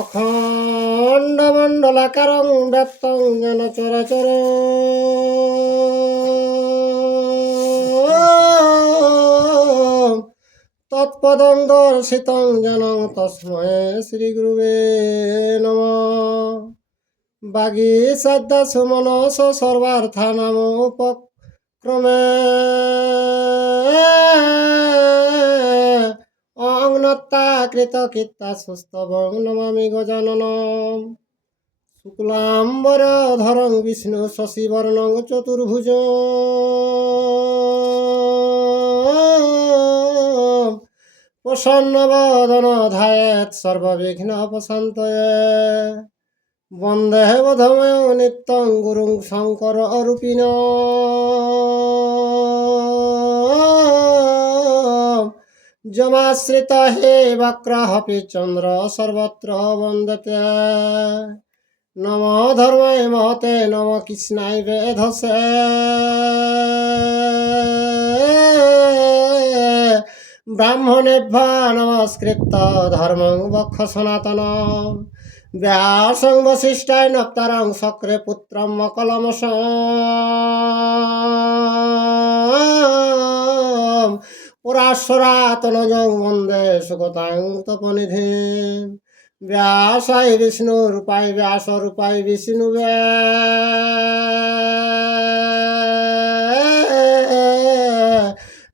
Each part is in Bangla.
অখণ্ড মণ্ডলাকারং ব্যক্তং যেন চরাচর তৎপদং দর্শিতং যেন তস্মৈ শ্রীগুরুবে নমঃ। বাগী শ্রদ্ধা সুমনস সর্বার্থানাম উপক্রমে অংনত্তা কৃতকীর্তা সুস্তবং নমামি গজাননম। শুক্লাম্বরধরং বিষ্ণু শশিবর্ণং চতুর্ভুজ প্রসন্নবদন ধ্যায়েৎ সর্ববিঘ্নোপশান্তয়ে। বন্দে বোধময় নিত্যং গুরুং শঙ্কর অরূপিণ যমাশ্রিত হে বক্রহপি চন্দ্র সর্বত্র বন্দতে। নম ধর্মায় মহতে নম কৃষ্ণায় বেধসে ব্রাহ্মণেভ্য নমস্কৃত্য ধর্মং বক্ষ সনাতনম। ব্যাসং বশিষ্ঠায় নপ্তারং শক্রে পুত্রম মকলমশম পুরাশ্বরাতনজং বন্দে সুগতাং তপনিধিম। ব্যাসায় বিষ্ণু রূপায় ব্যাস রূপায় বিষ্ণু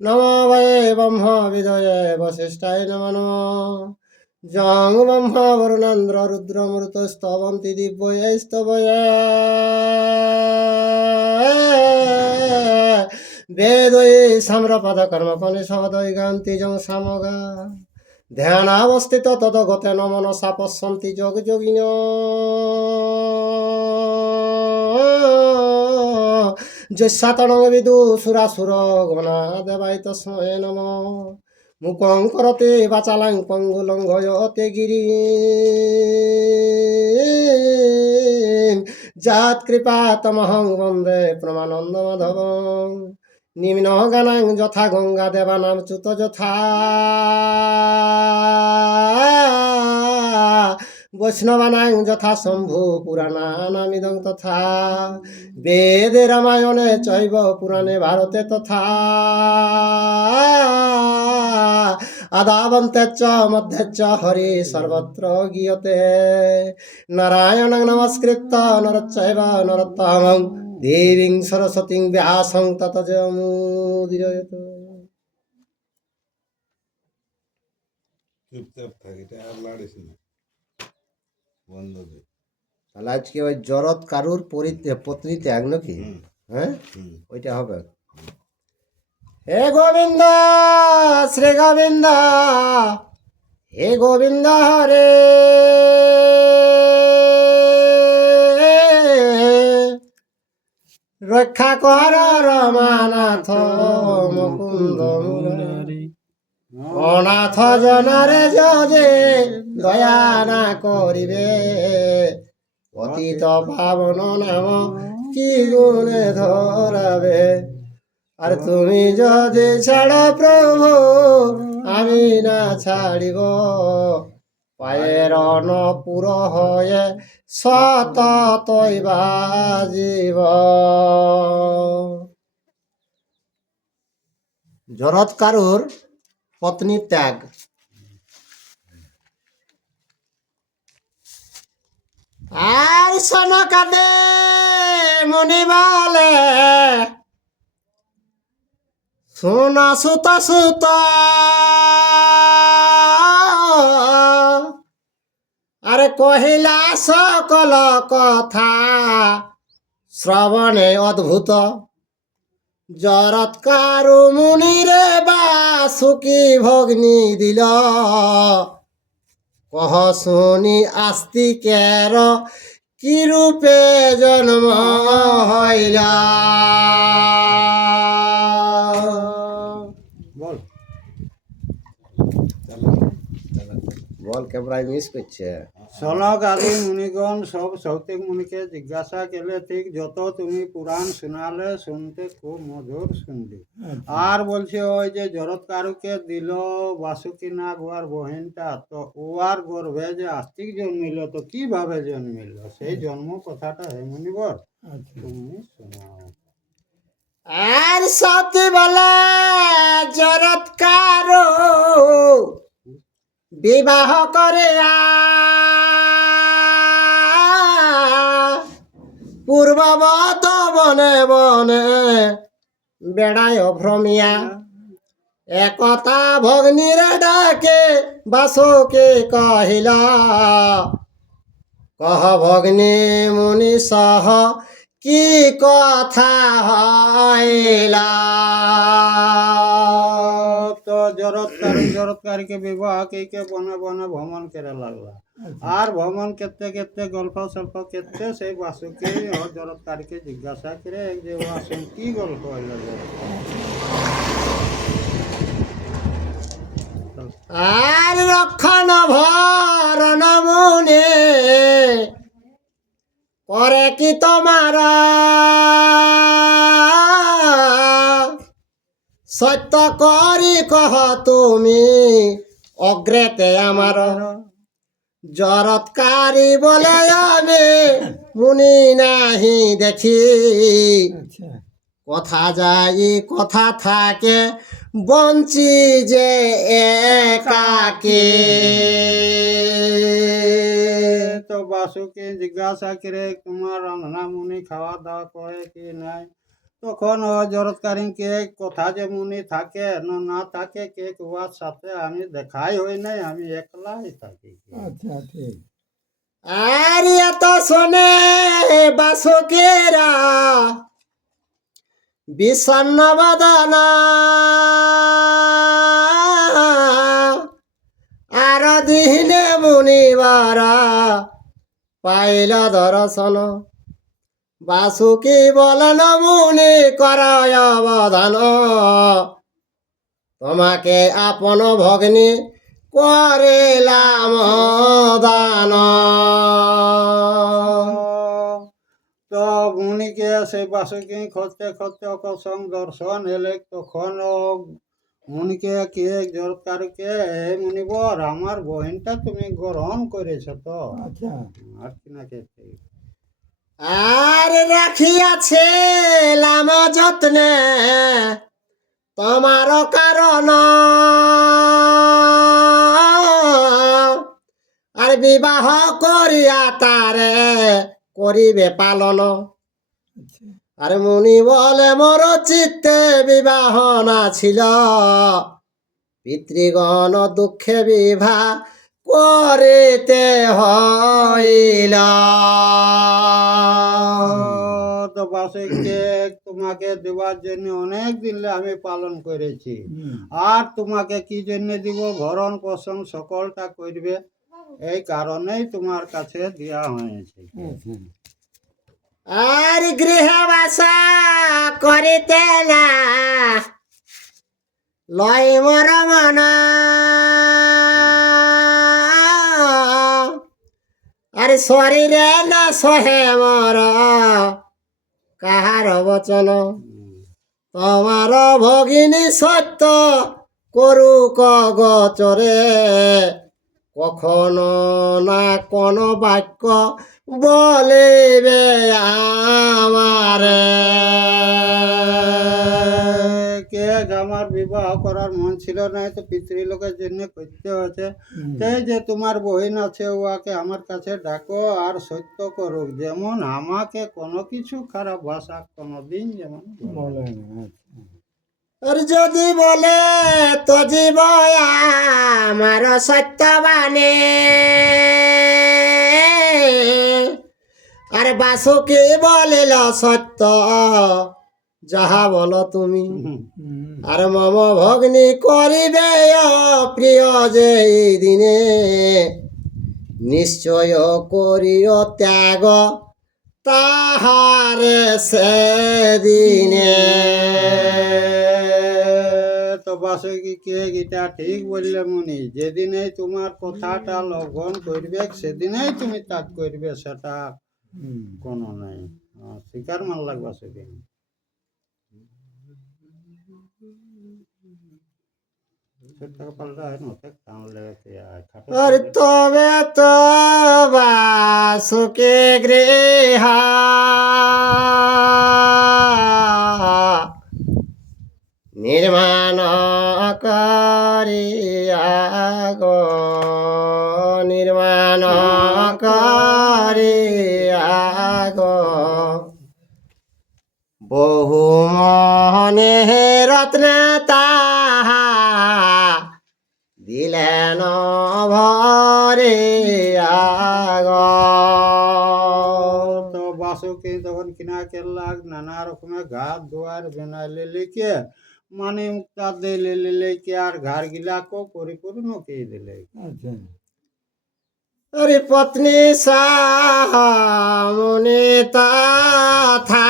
নমো বৈ ব্রহ্ম বিদয়ে বশিষ্ঠায় নমো নমঃ। জং ব্রহ্ম বরুণেন্দ্র রুদ্রমৃত স্তবন্তি দিব্যৈস্তবয়ে বেদয়ে সাম্রপদ কর্মফলিশদৈ গান্তি জং সামগা। ধ্যানাবস্থিত তদগতেন মনসা পশ্যন্তি যোগ যোগিন যস্যাতনং বিদু সুরাসুর গণা দেবায় তস্মৈ নমঃ। মুখং করতে বাচালাং পঙ্গুলঙ্ঘয়তে গিরিম যাৎ কৃপাতমহং বন্দে প্রমানন্দ মাধবং। নিম্ন গানাং যথা গঙ্গা দেবানাম চ্যুত যথা বৈষ্ণবানাং যথা শম্ভু পুরাণানামিদং তথা। বেদে রামায়ণে চৈব পুরাণে ভারতে তথা। আদাবন্তে চ মধ্যে চ হরি সর্বত্র গীয়তে। নারায়ণং নমস্কৃত্য নরচৈব নরোত্তমং দেবীং সরস্বতীং ব্যাসং ততো জয়মুদীরয়ত। চুপচাপ থাক, এটা আর লাড়িস না, বন্ধ দে। তাহলে আজকে ওই জরৎ কারুর পত্নী ত্যাগ নাকি? হ্যাঁ, ওইটা হবে। হে গোবিন্দ শ্রী গোবিন্দ হে গোবিন্দ হরে রক্ষা কর রমানাথ মুকুন্দ মুরারি। অনাথ জনারে যে দয়া না করিবে অতীত পাবন নাম কি গুণে ধরাবে। আর তুমি যদি ছাড় প্রভু আমি না ছাড়িব পায়ের অনপুর হয়ে সততই বাজিব। জরৎ কারুর পত্নী ত্যাগ। আর সনকাদে মুনি বলে সোনা সুত সুত আরে কহিলা সকল কথা শ্রবণে অদ্ভুত। জরৎ কারু মুনিরে বাসুকি ভগ্নি দিল কহ শুনি আস্তিকের কি রূপে জন্ম হইলা। বল বল ক্যামেরায় মিস করছে। সনক আদি মুনিগণ সব সৌতিক মুনিকে জিজ্ঞাসা কেলে ঠিক যত তুমি পুরাণ শোনালে শুনতে খুব মধুর শুনলি। আর বলছে ওই যে জরৎ কারুকে দিল বাসুকি নাগ ওয়ার বহিনটা, তো ওয়ার গর্ভে যে আস্তিক জন্মিল, তো কিভাবে জন্মিল সেই জন্ম কথাটা হে মুনিবর তুমি শোনাও। আর সতী বলে জরৎকার বিবাহ করে পূর্ববত বনে বনে বেড়ায় ভ্রমিয়া, একতা ভগ্নীর ডাকে বাসুকে কহিলা, কহ ভগ্নী মুনি সহ কি কথা হইলা। তো জরৎকারীকে বিবাহ কে বনে বনে ভ্রমণ করে লাগলা। আর ভ্রমণ করতে করতে গল্প সল্প করতে সেই বাসুকে জরৎকারীকে জিজ্ঞাসা করে যে বাসুন কি গল্প হইল। আর রক্ষণ ভরণ মুনে করে কি তোমার সত্য করি কহ তুমি অগ্রেতে আমার। জরৎকারী বলে আমি মুনি নাহি দেখি, কথা যাই কথা থাকে বঞ্চি যে একাকে। তো বাসুকে জিজ্ঞাসা করে তোমার রান্না মুনি খাওয়া দাওয়া করে কি নাই। তখন ও জরৎকারীকে কথা যে মুনি থাকে না থাকে কে কুয়ার সাথে আমি দেখাই হই নাই, আমি একলাই থাকি। আচ্ছা ঠিক। আর এত শোনে বাসুকেরা বিষণ্ণ বদনা, আর দিনে মুনিবারা পাইল দর্শন। বাসুকি বলেন মুনি করয় অবদান, তোমাকে আপন ভগ্নী করিলাম দান। তো মুনিকে সেই বাসুকে খুঁজতে খুঁজতে অকস্মাৎ দর্শন এলে। তখন মুনিকে কে জরৎকারীকে মুনিবর আমার বহিনটা তুমি গ্রহণ করেছ তো। আচ্ছা আর কি না খেতে আর রাখিয়াছে লাম যত্নে তোমার কারণ, আর বিবাহ করিয়া তারে করিবে পালন। আর মুনি বলে মোর চিত্তে বিবাহ না ছিল, পিতৃগণ দুঃখে বিবাহ করিতে হইল। তো বাসুকে তোমাকে দেওয়ার জন্য অনেক দিন আমি পালন করেছি। আর তোমাকে কি জন্য দিব, ভরণ পোষণ সকলটা করবে, এই কারণেই তোমার কাছে দেওয়া হয়েছে। আর গৃহে বাসা করিতে না লয় মোর মন, আর শরীরে না সহে মোর কাহার বচন। তোমার ভগিনী সত্য করুক গোচরে, কখনো না কোন বাক্য বলিবে আমারে। কে আমার বিবাহ করার মন ছিল না, তো পিতৃলোকের জন্য করতে হচ্ছে। তাই যে তোমার বহিন আছে ওকে আমার কাছে ডাকো আর সত্য করুক, যেমন আমাকে কোনো কিছু খারাপ ভাষা কোনোদিন যেমন বলে না। আর যদি বলে তো জীব আমার সত্যবানে, আর বাসুকে বলিল সত্য যাহা বলো তুমি। আর মম ভগ্নী করিবে প্রিয় যে এই দিনে, নিশ্চয় করিও ত্যাগ তাহারে সেদিনে। তো বাসুকিকে গীতা ঠিক বললে মুনি, যেদিনেই তোমার কথাটা লঙ্ঘন করবে সেদিনেই তুমি ত্যাগ করবে, সেটা কোনো নাই। স্বীকার মানলাক বাসুকি। সেটা পাল্টা হয় নতে কানলে খাটো আর তবে তো বাসুকে গৃহ নির্মাণ করিয়া গো, নির্মাণ করিয়া গো, বহু মনে রত্নে তাহা দিলেন ভরে আগ। তো বাসুকি তখন কিনা কেল্লাক নানা রকমের ঘাট দুয়ার বেনাইলে লিখে মানে মুক্তা দিলে লিখে আর ঘর গিলাকো পরিপূর্ণ কে দিলে। আরে পত্নী সামনে তথা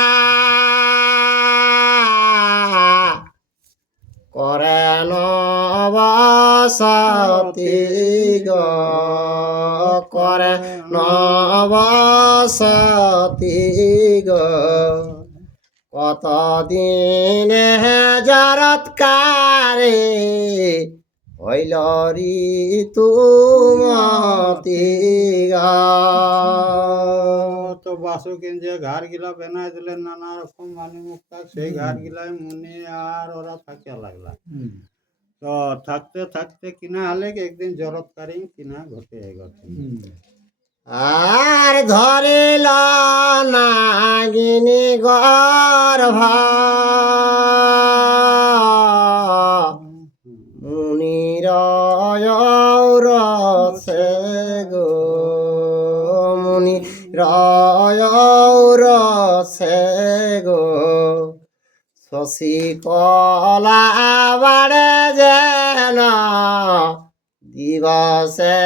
করেন বসতি গো, করেন বসতি গো, কতদিন জরৎকারে হইল ঋতুমতি গো। তো বাসুকিন যে ঘর গিলা বেনাই দিলেন নানা রকম মানে মুক্তা, সেই ঘর গিলাই মুনি আর ওরা থাকিয়া লাগলা। তো থাকতে থাকতে কিনা হলে একদিন জরৎকারী কিনা ঘটে গেছে। আর ধরিল নাগিনী গর্ভ মুনির রসে গো, মুনির রসে গো, শশী কলা বাড়ে যেন দিবসে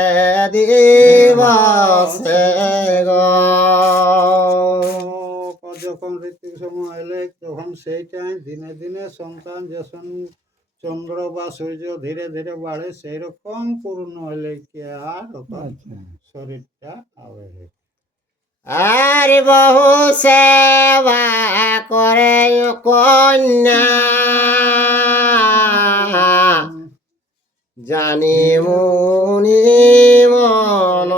দিবসে গো। যখন ঋতুর সময় এলে তখন সেইটাই দিনে দিনে সন্তান যখন চন্দ্র বা সূর্য ধীরে ধীরে বাড়ে সেই রকম পূর্ণ হলে কি আর শরীরটা আবে। আর বহু সেবা করে কন্যা জানি মুনি মন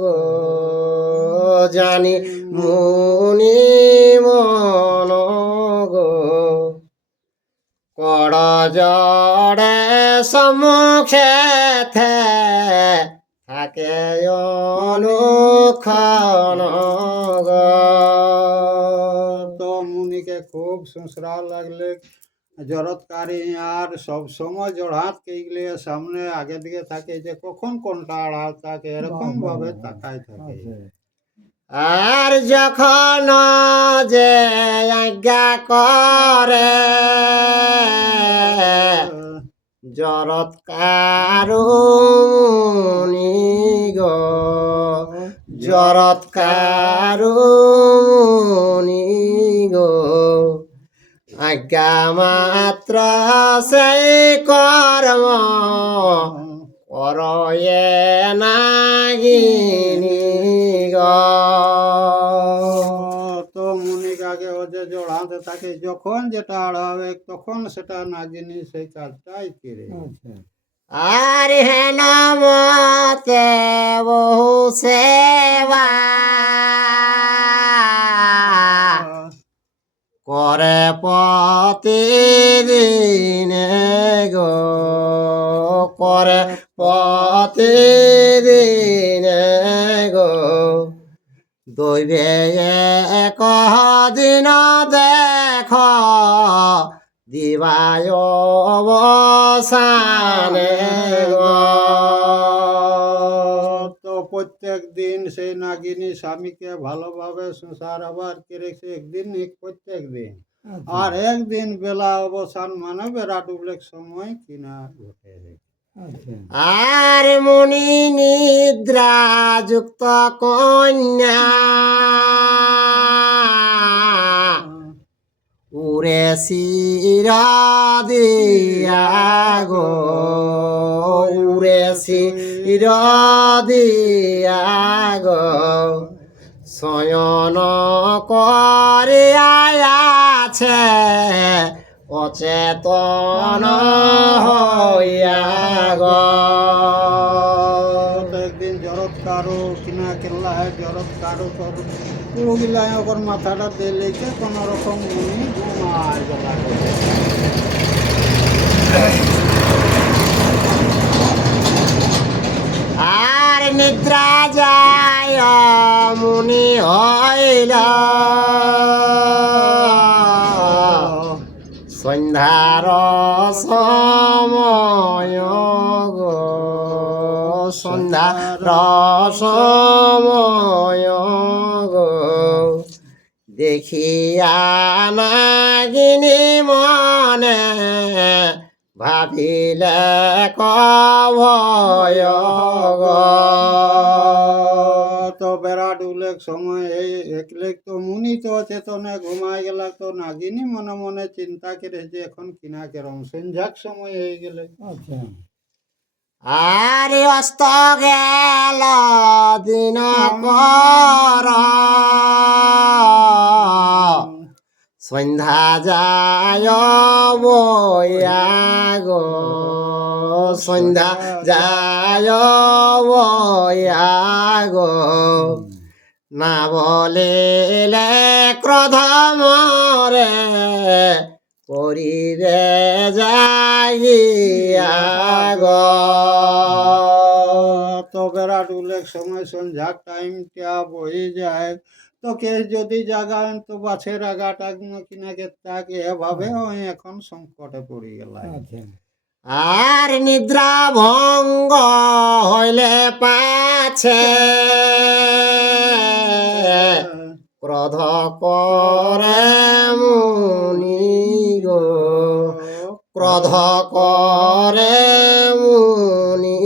গো, জানি মুনি মন গো, কড় জড়ে সম্মুখে থাকে অনুক্ষণ গো। তো মুনিকে খুব সুসরা লাগলে জরৎকারী আর সব সময় জড়হাত কে গেলে সামনে আগে দিকে থাকে যে কখন কোনটা আড়াল থাকে এরকম ভাবে তাকায় থাকে। আর যখন যে আজ্ঞা করে জরৎকারু মুনি গো, জরৎকারু মুনি গো, আজ্ঞা মাত্র সেই কর্ম করয়ে নাগিনী গো। তো মুনিক আগে ও যে জড়াতে থাকে যখন যেটা আড়াবে তখন সেটা নাগিনী সেই কাজটাই করে। আর হেন মতে বহু সেবা করে প্রতিদিনে গো, করে প্রতিদিনে গো, দৈবে এক দিন দেখ দিবায় অবসানে গো। তো প্রত্যেক দিন সেই নাগিনী স্বামীকে ভালোভাবে সংসার আবার কেড়েছে একদিন প্রত্যেক দিন। আর একদিন বেলা অবসান মানে বেড়া ডুবলেক সময় কিনা ঘটে। আর মুনি নিদ্রা যুক্ত কন্যা উড়ে উড়ে শিরা দিয়া গো উড়ে শিরা দিয়া গো শয়ন করে আছে অচেতন হইয়া গো। তো একদিন জরত কারো কিনা কেল্লা হয় জরত কারো করো পুরো গিলায় ওর মাথাটা দিলে কোনো রকম উনি ঘুমায় গেলা। আর নিদ্রা যায় মুনি হইল সন্ধ্যার সময় গো সন্ধ্যার সময় গো দেখিয়া নাগিনী মনে ভাবিলে কভয় গো। তো বেড়াট উল্লেখ সময় এই একলেখ তো মুনি তো চেতনে ঘুমায় গেলা তো নাগিনী মনে মনে চিন্তা করে যে এখন কিনা কেরম সন্ধ্যাক সময় হয়ে গেলে। আচ্ছা আর অস্ত গেল দিন কর সন্ধ্যা যায় বইয়া গো সন্ধ্যা যায় বইয়া গো না বলিলে ক্রোধ মরে করিবে যাইয়া গো। তো বেড়াট উল্লেখ সময় সন্ধ্যার টাইমটা বই যায় তো কে যদি জাগান তো বাছের আগাটা কিনাকে তাকে এভাবে ওই এখন সংকটে পড়ে গেল। আর নিদ্রা ভঙ্গ হইলে পাছে ক্রোধ করে মুনি গো ক্রোধ করে মুনি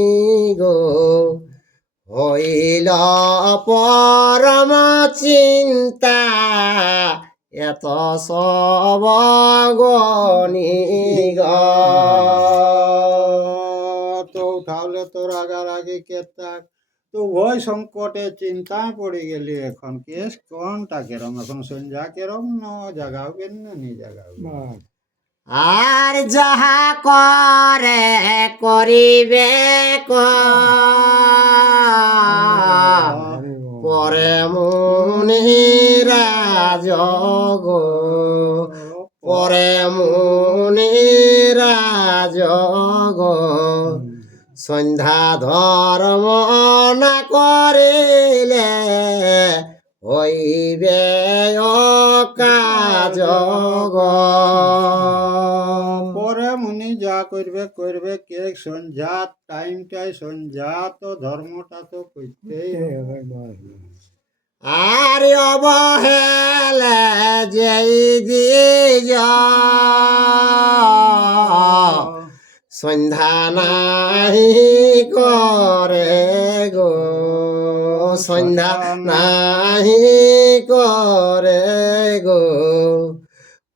গো হইল পরম চিন্তা এত সব গনি গো। তো উঠালে তোর আগার আগে কে তাক তো ভয় সংকটে চিন্তায় পড়ে গেলি এখন কেস কোনটা কেরম এখন সন্ধ্যা কেরম ন জাগাবেন না নি জাগাবেন। আর যাহা করে করিবে পরে মুনি রাজ গো পরে মুনি রাজ গো সন্ধ্যা ধর্ম না করিলে হইবে কাজ গো। পরে মুনি যা করবে করবে কে সন্ধ্যা টাইমটাই সন্ধ্যা তো ধর্মটা তো করতেই হবে। আর অবহেলে যেই দিজ সন্ধ্যা নাহি করে গো সন্ধ্যা নাহি করে গো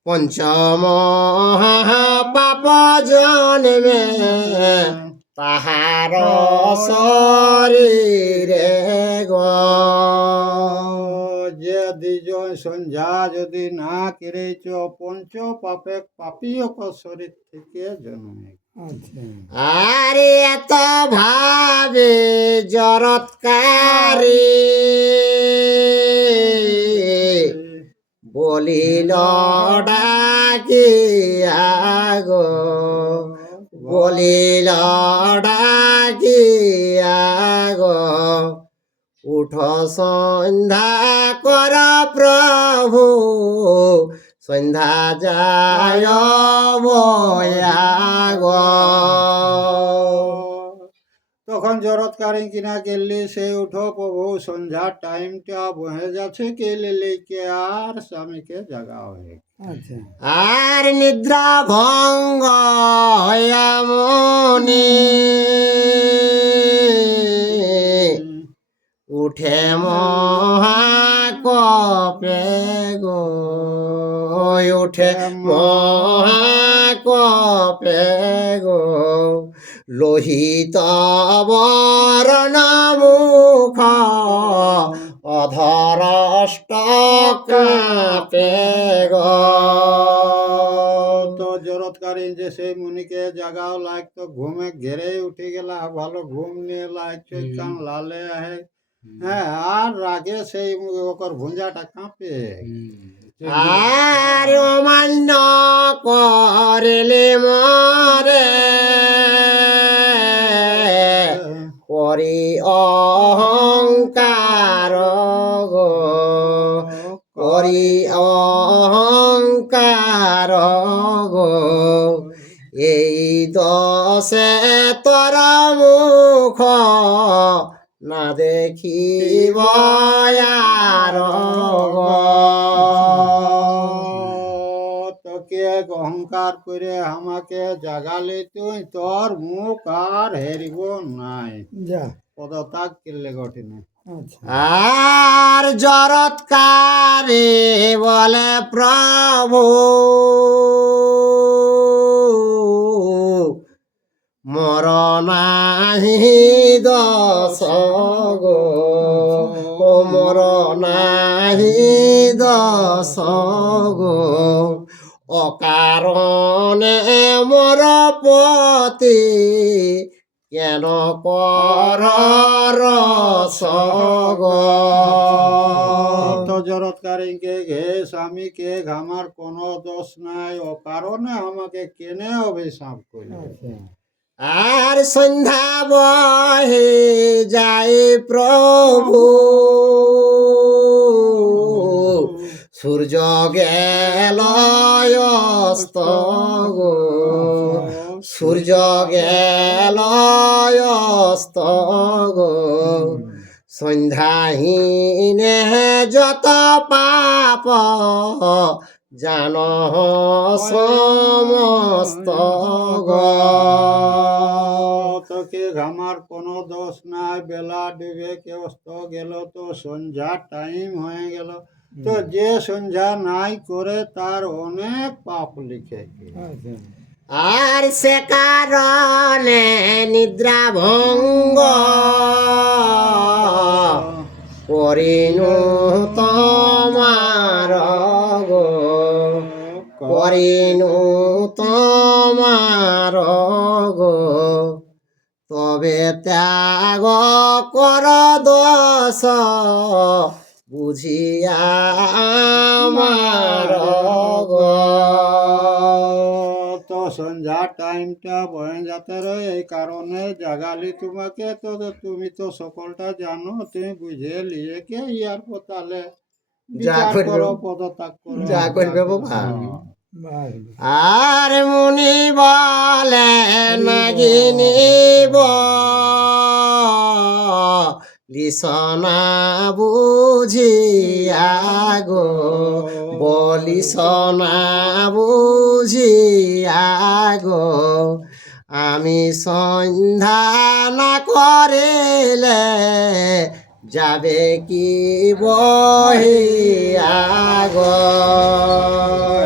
পঞ্চমহা পাপ জন্মে তাহার শরীরে গো। যে দুজন সন্ধ্যা যদি না কেড়েছ পঞ্চ পাপে পাপীয় শরীর থেকে জন্মে। আর এত ভাবে জরৎকারী বলিল ডাকিয়া গো বলিল ডাকিয়া গো উঠ সন্ধ্যা কর প্রভু সন্ধ্যা যায় বয়া গো। তখন জরৎকারী কিনা গেলি সে উঠো প্রভু সন্ধ্যার টাইমটা বহে যাচ্ছে কে লেকে আর স্বামীকে জাগা হয়ে। আর নিদ্রা ভঙ্গ হইয়া মনি উঠে মহা মহাকপে গো উঠে মহাকপে গো লোহিত বরণ মুখ অধরষ্ট কাপে গো। তো জরৎকারী যে সেই মুনিকে জাগাও লাগ তো ঘুমে ঘেরে উঠে গেলা, ভালো ঘুম নিয়ে লাগ কান লালে আহে। হ্যাঁ, আর রাগে সেই ওকর ভুঞ্জাটা কাঁপে। আর অমান্য করলে মরে করি অহংকার গো করি অহংকার গো এই দশে তোর মুখ না দেখিব আর গো। তোকে অহংকার করে আমাকে জাগালে তুই, তোর মুখ আর হেরিব নাই। পদত্যাগ করলে ঘটেনি। আর জরৎকারে বলে প্রভু মর নাহি দশ গো মর নাহি দশ গো অকারণে মর পতি কেন কর রস গো। তো জরৎকারীকে ঘে স্বামীকে আমার কোনো দোষ নাই, ও কারণে আমাকে কেনে অভিশাপ করলে। আর সন্ধ্যা বহে যায় প্রভু সূর্য গেল অস্ত গো সূর্য গেল অস্ত গো সন্ধ্যাহীনে যত পাপ জান সমস্ত গো। তোকে আমার কোনো দোষ নাই, বেলা ডুবে কে অস্ত গেল, তো সন্ধ্যা টাইম হয়ে গেল। তো যে সন্ধ্যা নাই করে তার অনেক পাপ লিখে। আর সে কারণে নিদ্রা ভঙ্গ করিনু তোমার গো করিনু তোমার গো তবে ত্যাগ কর দোষ বুঝিয়া আমার গো। তো সন্ধ্যা টাইমটা বয়ে যাতে রয়ে, এই কারণে জাগালি তোমাকে। তো তুমি তো সকলটা জানো, তুমি বুঝে লিয়ে কে ইয়ার তাহলে যা বিচার করবে করো, পদত্যাগ করো। যা করবে বাবা। হ্যাঁ। আর মুনি বলে নাগিনিব লিসনা বুঝিয়া গো বলিসনা বুঝিয়া গো আমি সন্ধ্যা না করিলে যাবে কি বহিয়া গো।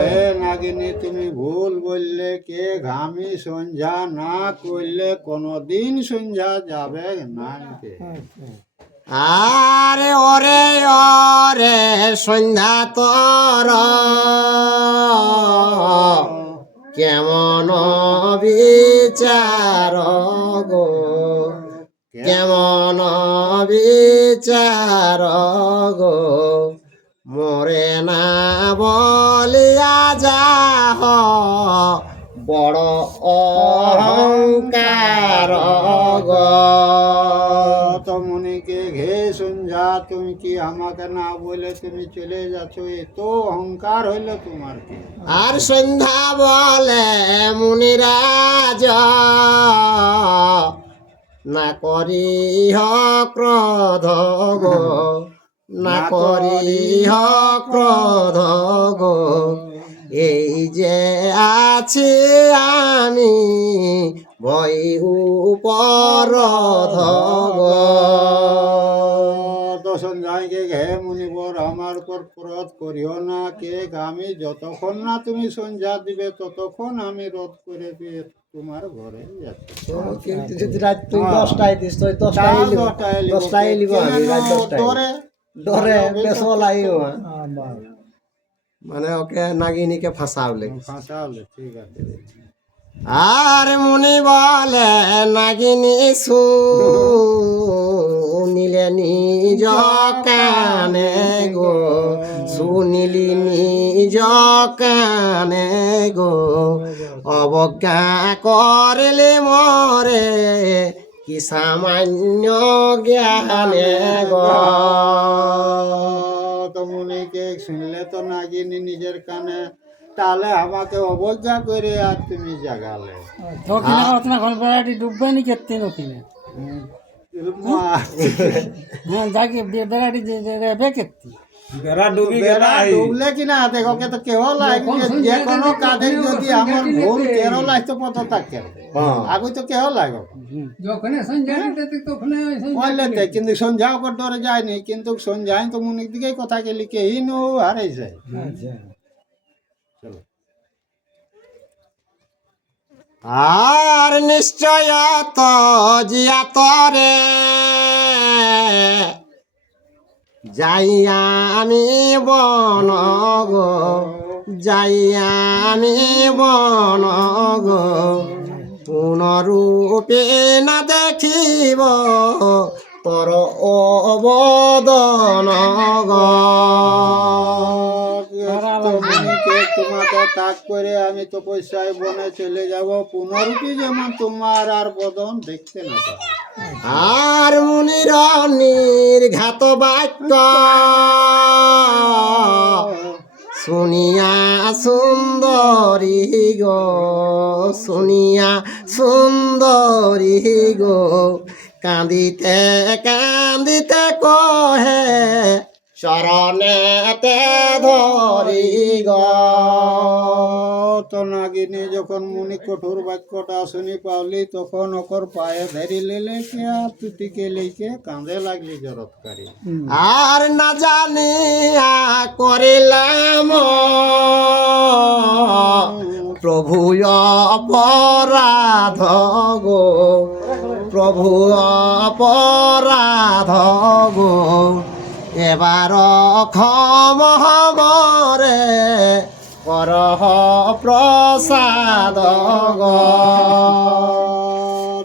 হে নাগিনী, তুমি ভুল বললে কে, ঘামি সন্ধ্যা না করলে কোনোদিন সন্ধ্যা যাবে না। আরে ওরে ওরে সন্ধ্যা তোর কেমন বিচার গো কেমন বিচার গো মোরে না বলিয়া যাহ বড় অহংকার গো। তো মুনিকে ঘে সন্ধ্যা, তুমি কি আমাকে না বলে তুমি চলে যাচ্ছ, এ তো অহংকার হইলো তোমার কি? আর সন্ধ্যা বলে মুনিরাজ না করি ক্রোধ গো না করি ক্রোধ গো এই যে আছি আমি ভয় উপর গো। তো সন্ধ্যা তাইকে হে মুনিবর আমার উপর ক্রোধ করিও না, কে আমি যতক্ষণ না তুমি সন্ধ্যা দিবে ততক্ষণ আমি রোধ করে দিয়ে তোমার ঘরে যাচ্ছি। কিন্তু যদি রাত তুই হ্যাঁ। 10টায় দিস তো 10টায় লিব, 10টায় লিব আমি রাত 10টায় ডরে বেসলাইও মানে ওকে নাগিনীকে ফাঁসাবলে। ফাঁসালে, ঠিক আছে। আর মুনি বলে নাগিনী শুনিলে নিজ কানে গো, শুনিলি নিজ কানে গো, অবজ্ঞা করলে মরে কি সামান্য জ্ঞানে গো। তো মুনিকে শুনলে তো নাগিনী নিজের কানে, তাহলে আমাকে অবজ্ঞা করে আর তুমি জাগালে। দক্ষিণে রত্না ঘন বেড়াটি ডুববে নি কেতে দক্ষিণে হ্যাঁ যাকে বেড়াটি রেবে কেতে বেড়া ডুবলে কিনা দেখো কে তো কেহ লাগবে, যে কোনো কাজে যদি আমার ভুল কেহ লাগতো পত থাকে আগে তো কেহ লাগো যখন সন্ধ্যা দিতে তখন বললে, কিন্তু সন্ধ্যা ওপর ডরে যায়নি, কিন্তু সন্ধ্যায় তো মুনির দিকেই কথা গেলি কেই নো হারাইছে। আর নিশ্চয় তো জিয়া তরে যাইয়া আমি বন গো, যাইয়া আমি বন গো, পুনরূপে না দেখিব তোর অবদন গো। তোমাকে তাক করে আমি তো পয়সায় বনে চলে যাব, পুনরূপী যেমন তোমার আর বদন দেখতে না পাবো। আর মুনির নির্ঘাত বাক্য শুনিয়া সুন্দরী গো, শুনিয়া সুন্দরী গো, কান্দিতে কান্দিতে কহে শরণেতে ধরি গো। তো নাগিনী যখন মুনি কঠোর বাক্যটা শুনি পাওলি, তখন ওকর পায়ে ধরি লেলে কে আর তুতিকে লেকে কাঁদে লাগলি জরৎকারী। আর না জানিয়া করিলাম প্রভু অপরাধ গো, প্রভু অপরাধ গো, এবার ক্ষমরে করহ প্রসাদ গো।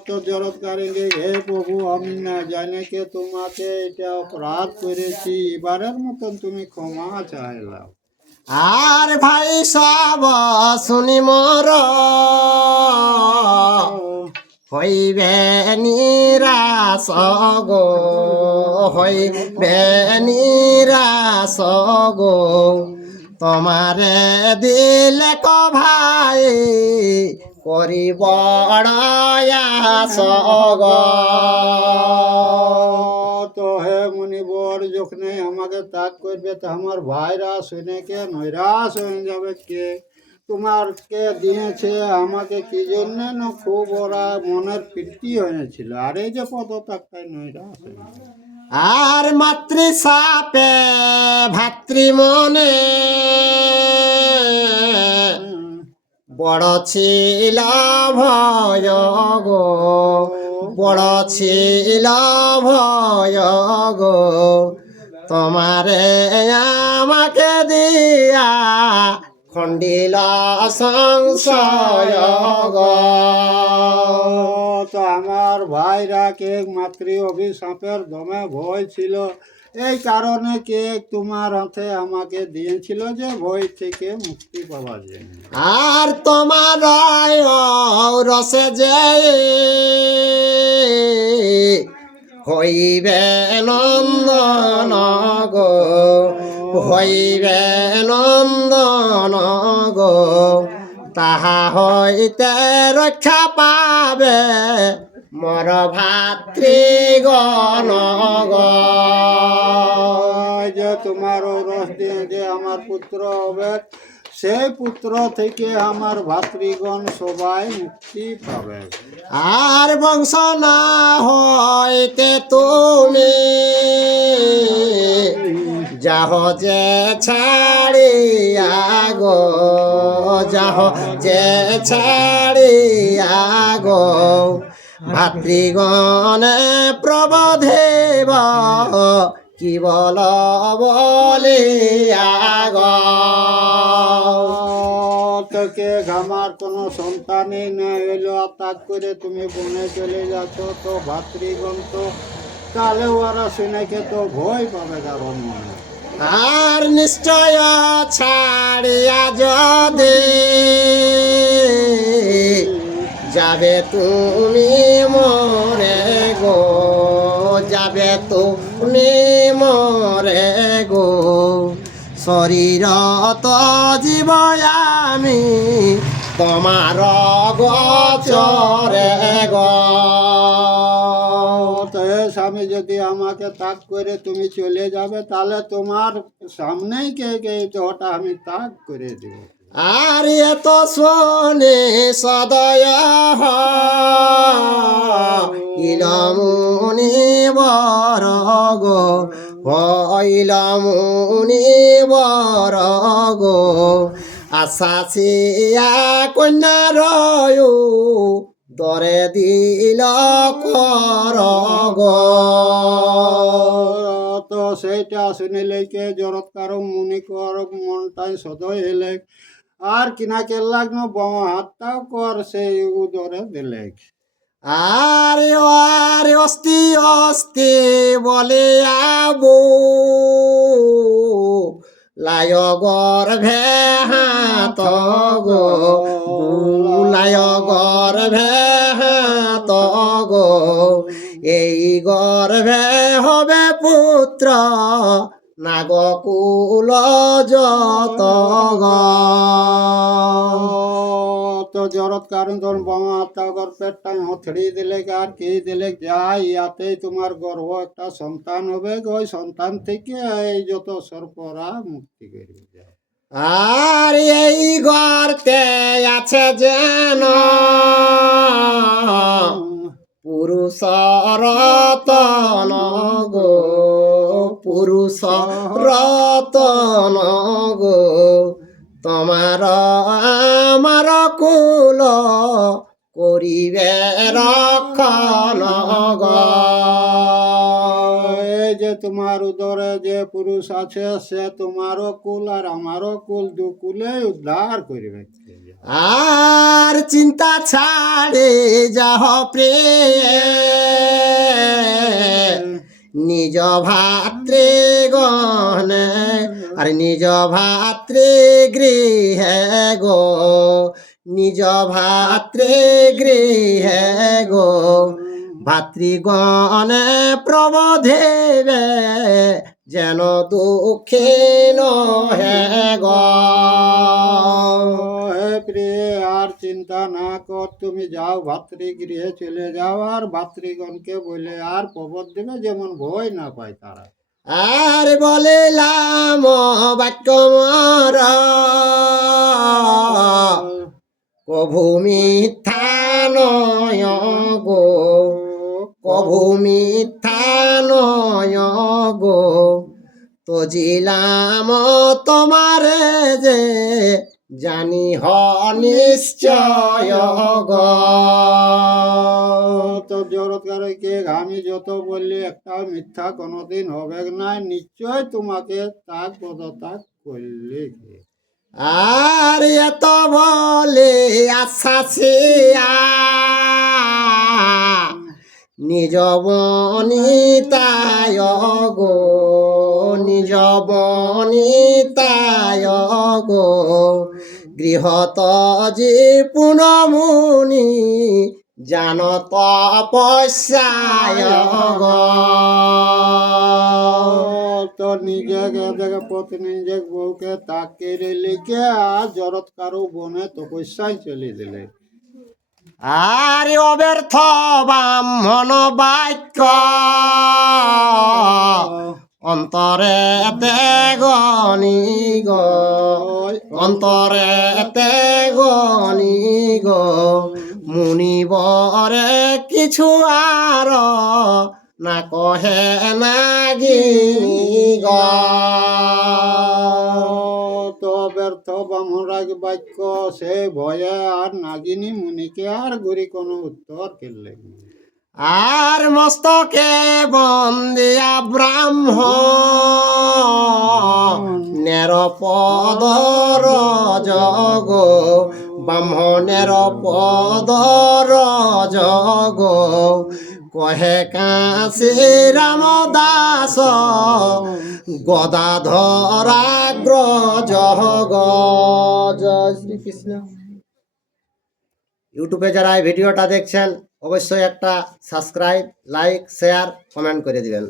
তো জরৎকারী হে প্রভু, আমি না জানে কে তোমাকে এটা অপরাধ করেছি, এবারের মতন তুমি ক্ষমা চাইলাম। আর ভাই সব শুনি মোর হইবে নিরাশ গো, হইবে নিরাশ গো, তোমারে দিলে ক ভাই করিব আয়াস গো। তো হে মুনিবর, যখন আমাকে তাক করবে তো আমার ভাইরা শুনে কে নৈরাশ হয়ে যাবে, কে তোমারকে দিয়েছে আমাকে কি জন্য না, খুব ওরা মনের প্রীতি হয়েছিল, আর এই যে পদত্যাগটাই নৈরাশ হয়ে যাবে। আর মাতৃ সাপে ভাতৃ মনে বড় ছিল ভয় গো, বড় ছিল ভয় গো, তোমারে আমাকে দিয়া খণ্ডিল সংশয় গো। তো আমার ভাইরা কে মাতৃ অভিশাপের দমে ভয় ছিল, এই কারণে কে তোমার হাতে আমাকে দিয়েছিল যে ভয় থেকে মুক্তি পাওয়ার জন্য। আর তোমার রসে যে হইবে নন্দন গো, হইবে নন্দন গো, তাহা হইতে রক্ষা পাবে মর ভাতৃগণ গো। যে তোমার রস দিয়ে যে আমার পুত্র হবে, সেই পুত্র থেকে আমার ভাতৃগণ সবাই মুক্তি পাবে। আর বংশ না হইতে তুমি যাহ যে ছাড়িয়া গো, যাহ যে ছাড়িয়া গো, ভাতৃগণে প্রবধেব কি বল বলিয়া গো। তোকে আমার কোনো সন্তানই না হইলো, আর তাক করে তুমি বনে চলে যাচ্ছ, তো ভাতৃগণ তো তাহলে ওরা শুনেকে তো ভয় পাবে কারণ মনে। আর নিশ্চয় ছাড়িয়া যদি যাবে তুমি মরে গো, যাবে তুমি মরে গো, শরীর তো জীব আমি তোমার গোচরে গো। তো হে স্বামী, যদি আমাকে তাক করে তুমি চলে যাবে, তাহলে তোমার সামনেই কে কে এই দেহটা আমি তাক করে দেব। আর এত শোনে সদয় ইলমুনি বর গো, ইলমুনি বর গো, আশাসিয়া কন্যা রয়ু দরে দিল কর গো। তো সেইটা শুনিলে কে জরৎকার মুনিকর মনটাই সদয় এলে, আর কিনাকে লাগনো বামা হাতটাও কর সেই উদরে দিলে। আরে আরে অস্তি অস্তি বলে আবু লায় গর্ভে হাত গো, বুলায় গর্ভে হাত গো, এই গর্ভে হবে পুত্র নাগকুল যত গো। তো জরৎ কারণ তোর বামা হাতটা কর পেটটা হথড়ি দিলে, আর কি দিলে যাই ইয়াতেই তোমার গর্ভ একটা সন্তান হবে, ওই সন্তান থেকে এই যত সর্পরা মুক্তি করবে। আর এই গর্তে আছে যেন পুরুষ রতন গো, পুরুষ রতন গো, তোমার আমার কুল করিবে রক্ষণ গো। এই যে তোমার উদরে যে পুরুষ আছে, সে তোমারও কুল আর আমারও কুল, দু কুলে উদ্ধার করবে। আর চিন্তা ছাড়ে যাহ প্রেম নিজ ভাতৃ গণে, আর নিজ ভাতৃ গৃহে গো, নিজ ভাতৃ গৃহে গো, ভাতৃগণে প্রবধেবে যেন দুঃখে নহে গো। হে প্রিয়, আর চিন্তা না কর, তুমি যাও ভাতৃগৃহে চলে যাও, আর ভাতৃগণকে বলে আর প্রবোধ দেবে যেমন ভয় না পায় তারা। আর বলিলাম বাক্য মর কভু মিথ্যা নয় গো, কভু মিথ্যা নয় গো, তো জিলাম তোমারে যে জানি হ নিশ্চয় গো। তো জরৎকারকে আমি যত বললি একটা মিথ্যা কোনোদিন হবে না, নিশ্চয় তোমাকে তাক পদত্যাগ করলে। আর এত বলে আশাসিয়া নিজ বনিতায় গো, নিজ বনিতায় গো, গৃহত যে পুনমুনি জান তপস্যায় গো। তো নিজেকে দেখে পত্নী নিজে বউকে তাকে লিখে আর জরৎকারু বনে তপস্যায় চলে দিলে। আর অব্যর্থ ব্রাহ্মণ বাক্য অন্তরে দেগনি গো, অন্তরে গনি গো মুনিবরে কিছু আর না কহে নাগিনী গ তো ব্যর্থ বামরাজ বাক্য সে ভয়ে আর নাগিনী মুনিকে আর গুরি কোনো উত্তর করলেন না। আর মস্তকে বন্দিয়া ব্রাহ্মণের পদর জগ ব্রাহ্মণের পদর জগ কহে কাশী রামদাস গদাধরাগ্রজগ জয় শ্রীকৃষ্ণ। ইউটিউবে যারা এই ভিডিওটা দেখছেন অবশ্যই একটা সাবস্ক্রাইব, লাইক, শেয়ার, কমেন্ট করে দিবেন।